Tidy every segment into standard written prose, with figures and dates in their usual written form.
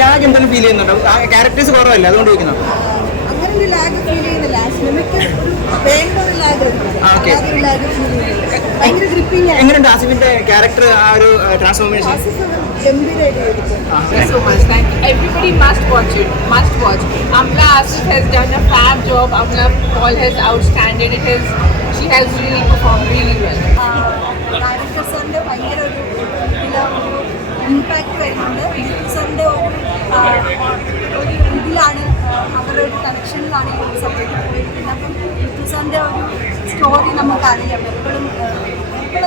Lag എന്തെങ്കിലും feel ചെയ്യുന്നുണ്ടോ? Characters കുറവല്ല അതുകൊണ്ട് ചോദിക്കുന്നു. അങ്ങനെ ഒരു ലാഗ് ഫീൽ ചെയ്യുന്നില്ല. സിനിമയ്ക്ക് വേണ്ട ഒരു ലാഗ് ഭയങ്കര ഗ്രിപ്പിംഗ് ആണ്. എങ്ങനെയുണ്ട് ആസിഫിന്റെ ക്യാരക്ടർ, ആ ഒരു transformation? Thank you so much. Thank you. Everybody must watch it. Must watch. Amla Asif has done a fab job. Amla Paul has outstanding. She has really performed really well. Director സാറിന്റെ ഭയങ്കര ഒരു impact വരുന്നുണ്ട്. സാറിന്റെ ഒരു ഇതിലാണ്, അവരുടെ ഒരു കണക്ഷനിലാണ് ഈ ഒരു സബ്ജക്റ്റ് പോയിരിക്കുന്നത്. അപ്പം സാറിന്റെ ഒരു സ്റ്റോറി നമുക്കറിയാം. എപ്പോഴും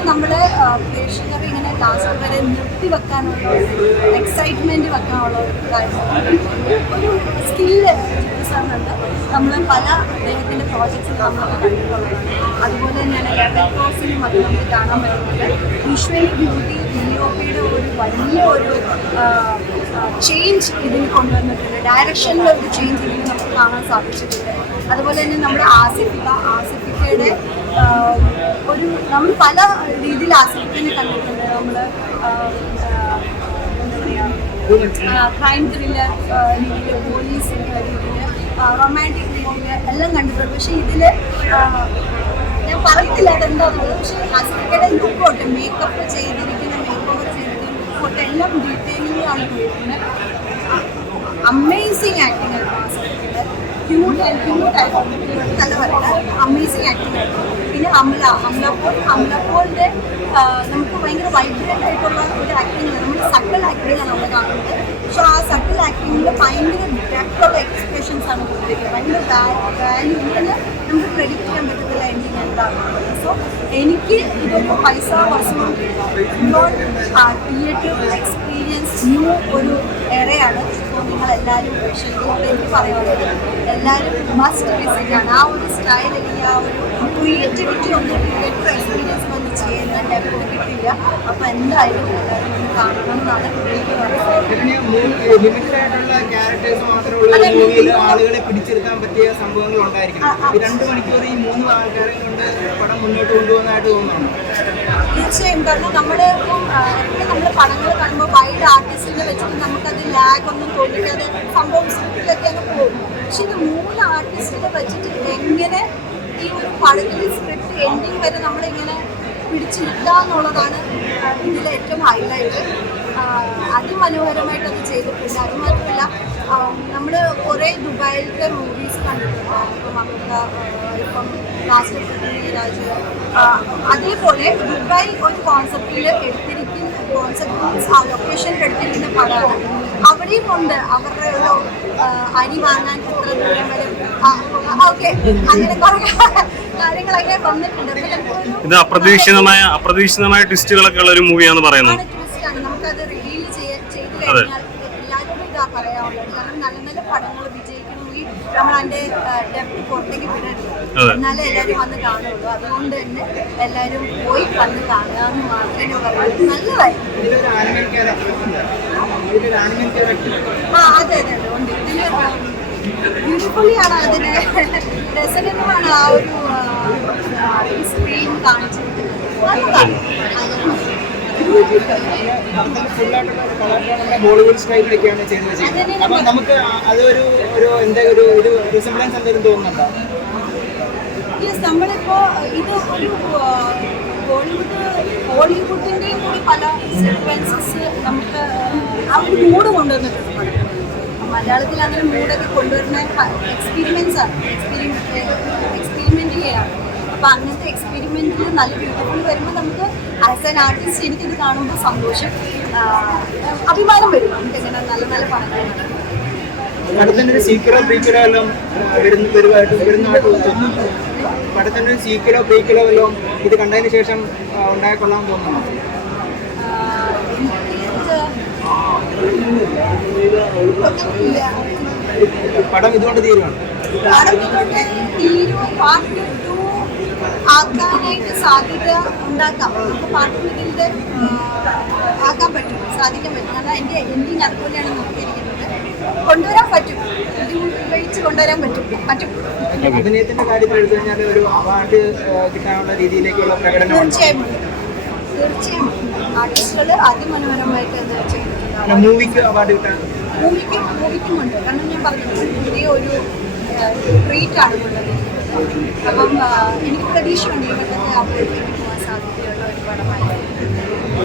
നമ്മൾ പ്രേക്ഷകരെ ഇങ്ങനെ ലാസ്റ്റ് വരെ നിർത്തി വെക്കാനുള്ള എക്സൈറ്റ്മെൻറ്റ് വെക്കാനുള്ള ഒരു ഒരു സ്കില്ല് സാറിനുണ്ട്. നമ്മൾ പല അദ്ദേഹത്തിൻ്റെ പ്രോജക്ട്സിൽ നമ്മളൊക്കെ കണ്ടിട്ടുള്ളതാണ്. അതുപോലെ തന്നെയാണ് ലെവൽ ക്രോസിനും അത് നമുക്ക് കാണാൻ പറ്റുന്നത്. വിഷ്വലി ബ്യൂട്ടി ലിയോപ്പിയുടെ ഒരു വലിയ ഒരു ചേഞ്ച് ഇതിന് കൊണ്ടുവന്നിട്ടുണ്ട്. ഡയറക്ഷനിൽ ഒരു ചേഞ്ച് ഇതിന് നമുക്ക് കാണാൻ സാധിച്ചിട്ടുണ്ട്. അതുപോലെ തന്നെ നമ്മുടെ ആസിഫിക്കയുടെ ഒരു നമ്മൾ പല രീതിയിൽ ആസിഫിനെ കണ്ടിട്ടുണ്ട്. നമ്മൾ എന്താ പറയുക, ക്രൈം ത്രില്ലർ രീതിയിൽ, പോലീസ് രീതിയിൽ, റൊമാൻറ്റിക് രീതിയിൽ എല്ലാം കണ്ടിട്ടുണ്ട്. പക്ഷേ ഇതിൽ ഞാൻ പറയത്തില്ല അതെന്താണെന്നുള്ളത്. പക്ഷേ ആസിഫിക്കയുടെ ലുക്കോട്ട് മേക്കപ്പ് ചെയ്തിരിക്കുന്ന മേക്കോവർ ചെയ്തിരിക്കുന്ന ലുക്കോട്ട് എല്ലാം ഡീറ്റെയിലിംഗ് ആണ് പോയിരിക്കുന്നത്. അമേസിങ് ആക്ടിങ് ആയിരുന്നു ആസിഫിക്കയുടെ. ക്യൂട്ടായിട്ട് നല്ല പറയുന്നത് അമേസിങ് ആക്ടിങ് ആയിരുന്നു. പിന്നെ അമലപ്പോളിൻ്റെ നമുക്ക് ഭയങ്കര വൈബ്രൻ്റ് ആയിട്ടുള്ള ഒരു ആക്ടിങ് ആണ്. നമ്മൾ സട്ടിൽ ആക്ടിങ്ങാണ് നമ്മൾ കാണുന്നത്. പക്ഷെ ആ സട്ടിൽ ആക്ടിങ്ങിൽ ഭയങ്കര ഡെപ്തുള്ള എക്സ്പ്രഷൻസ് ആണ് കൊടുത്തിരിക്കുന്നത്. ഭയങ്കര വാല്യൂ ഇങ്ങനെ നമുക്ക് പ്രെഡിക്റ്റ് ചെയ്യാൻ പറ്റത്തില്ല എൻഡിങ് എന്താണെന്നുള്ളത്. സോ എനിക്ക് ഇതൊരു പൈസ വസൂൽ തിയേറ്റർ എക്സ്പീരിയൻസ് ന്യൂ ഒരു എറയാണ്. സോ നിങ്ങളെല്ലാവരും ശരിക്കും എനിക്ക് പറയാനുള്ളത് എല്ലാവരും മസ്റ്റ് വിസിറ്റ് ആണ്. ആ ഒരു സ്റ്റൈൽ അല്ലെങ്കിൽ ആ ഒരു ക്രിയേറ്റിവിറ്റി ഒന്നും തിയേറ്റർ എക്സ്പീരിയൻസ് ഒന്നും ചെയ്യുന്ന ഡെപ്ത് കിട്ടില്ല. അപ്പോൾ എന്തായാലും എല്ലാവരും ഒന്ന് കാണണം എന്നാണ് എനിക്ക് പറയുന്നത്. ലിമിറ്റഡായിട്ടുള്ള ക്യാരക്ടേഴ്സ് മാത്രമുള്ള മൂവിയിൽ ആളുകളെ പിടിച്ചെടുക്കാൻ പറ്റിയ സംഭവങ്ങൾ ഉണ്ടായിരിക്കും. 2 മണിക്കൂർ ഈ 3 ആൾക്കാരെ കൊണ്ട് പടം മുന്നോട്ട് കൊണ്ടുപോകുന്നതായിട്ട് തോന്നുന്നു. തീർച്ചയായും. കാരണം നമ്മുടെ നമ്മൾ പടങ്ങൾ കാണുമ്പോൾ വൈഡ് ആർട്ടിസ്റ്റിനെ വെച്ചിട്ട് നമുക്കത് ലാഗ് ഒന്നും തോന്നിക്കാതെ സംഭവം സ്ക്രിപ്റ്റിലൊക്കെ അങ്ങ് പോകും. പക്ഷെ ഇത് 3 ആർട്ടിസ്റ്റിനെ വെച്ചിട്ട് എങ്ങനെ ഈ ഒരു പടത്തിൻ്റെ സ്ക്രിപ്റ്റ് എൻഡിങ് വരെ നമ്മളിങ്ങനെ പിടിച്ചിരിക്കുക എന്നുള്ളതാണ് ഇതിലെ ഏറ്റവും ഹൈലൈറ്റ്. അതിമനോഹരമായിട്ട് അത് ചെയ്തിട്ടുണ്ട്. അതുമാത്രമല്ല നമ്മൾ കുറേ ദുബായിലത്തെ മൂവീസ് കണ്ടിട്ടുണ്ട്. ഇപ്പം ലാസ്റ്റ് പൃഥ്വിരാജ്, അതേപോലെ ദുബായ് ഒരു കോൺസെപ്റ്റിൽ എടുത്തിരിക്കുന്ന കോൺസെപ്റ്റ് മീൻസ് ആ ലൊക്കേഷനിൽ എടുത്തിരിക്കുന്ന പടമാണ്. അവിടെയും ഉണ്ട് അവരുടെ ഒരു അരി വാങ്ങാൻ എത്ര ദൂരം വരെ, ഓക്കെ, അങ്ങനെ കുറേ കാര്യങ്ങളൊക്കെ വന്നിട്ടുണ്ട്. ഇത് അപ്രതീക്ഷിതമായ ട്വിസ്റ്റുകളൊക്കെ ഉള്ള ഒരു മൂവിയാന്ന് പറയുന്നത്. ട്വിസ്റ്റാണ്. നമുക്കത് റിവീൽ ചെയ്ത് കഴിഞ്ഞാൽ എല്ലാവരും ഇതാ പറയാനുള്ളത്. കാരണം നല്ല നല്ല പടങ്ങൾ വിജയിക്കണമെങ്കിൽ നമ്മൾ അതിൻ്റെ ഡെപ്ത് പുറത്തേക്ക് വിടരുത്. എന്നാലേ എല്ലാവരും വന്ന് കാണുള്ളൂ. അതുകൊണ്ട് തന്നെ എല്ലാവരും പോയി വന്ന് കാണുക എന്ന് മാത്രമേ പറയുള്ളൂ. നല്ലതായിരുന്നു. അതെ അതെ ഉണ്ട്. ഇതിന് ബ്യൂട്ടിഫുള്ളിയാണ്, അതിന് രസകരമാണ് ആ ഒരു സ്ക്രീൻ കാണിച്ചിരിക്കുന്നത്. ബോളിവുഡ് സ്റ്റൈലിലൊക്കെയാണ് ചെയ്ത് വെച്ചിരിക്കുന്നത്. അപ്പൊ നമുക്ക് അതൊരു റിസംബ്ലൻസ് എന്തെങ്കിലും തോന്നുന്നുണ്ടോ? യെസ്, നമ്മളിപ്പോൾ ഇത് ഒരു ബോളിവുഡിൻ്റെയും കൂടി പല സീക്വൻസസ് നമുക്ക് ആ ഒരു മൂഡ് കൊണ്ടുവന്നിട്ടുണ്ട്. മലയാളത്തിൽ അങ്ങനെ മൂഡൊക്കെ കൊണ്ടുവരുന്ന എക്സ്പീരിമെൻറ്റ് ചെയ്യാണ്. അപ്പോൾ അങ്ങനത്തെ എക്സ്പെരിമെൻറ്റിൽ നല്ല ബ്യൂട്ടിഫുൾ വരുമ്പോൾ നമുക്ക് ആസ് ആൻ ആർട്ടിസ്റ്റ് എനിക്കിത് കാണുമ്പോൾ സന്തോഷം, അഭിമാനം വരും. നമുക്ക് എങ്ങനെ നല്ല നല്ല പടങ്ങൾ പടത്തിൻ്റെ സീക്വലോ പ്രീക്വലോ എല്ലാം വരുന്നതായിട്ട് പടത്തിൻ്റെ സീക്വലോ പ്രീക്വലോ എല്ലാം ഇത് കണ്ടതിന് ശേഷം ഉണ്ടായിക്കൊള്ളാൻ തോന്നുന്നു. പടം ഇതുകൊണ്ട് തീരുവാണ്. പാർട്ട് 2 ആക്കാനായിട്ട് സാധ്യത ഉണ്ടാക്കാം. നമുക്ക് പാർട്ട് 2 ഇതിൻ്റെ ആക്കാൻ പറ്റും, സാധിക്കാൻ പറ്റും. കാരണം അതിൻ്റെ എൻഡിങ് അതുപോലെയാണ് നോക്കിയിരിക്കുന്നത്. കൊണ്ടുവരാൻ പറ്റും, ഉപയോഗിച്ച് കൊണ്ടുവരാൻ പറ്റും. അഭിനയത്തിന്റെ കാര്യത്തിൽ എടുത്തു കഴിഞ്ഞാൽ ഒരു അവാർഡ് കിട്ടാനുള്ള രീതിയിലേക്കുള്ള പ്രകടനം തീർച്ചയായും ആർട്ടിസ്റ്റുകൾ അതിമനോഹരമായിട്ട് ചെയ്യുന്നുണ്ട്. മൂവിക്ക് അവാർഡ് കിട്ടാൻ ഊഹിക്കുന്നുണ്ട്. കാരണം ഞാൻ പറഞ്ഞത് പുതിയ ഒരു ട്രീറ്റ് ആണ് ഉള്ളത്. അപ്പം എനിക്ക് പ്രതീക്ഷയുണ്ട് ഈ വട്ടത്തെ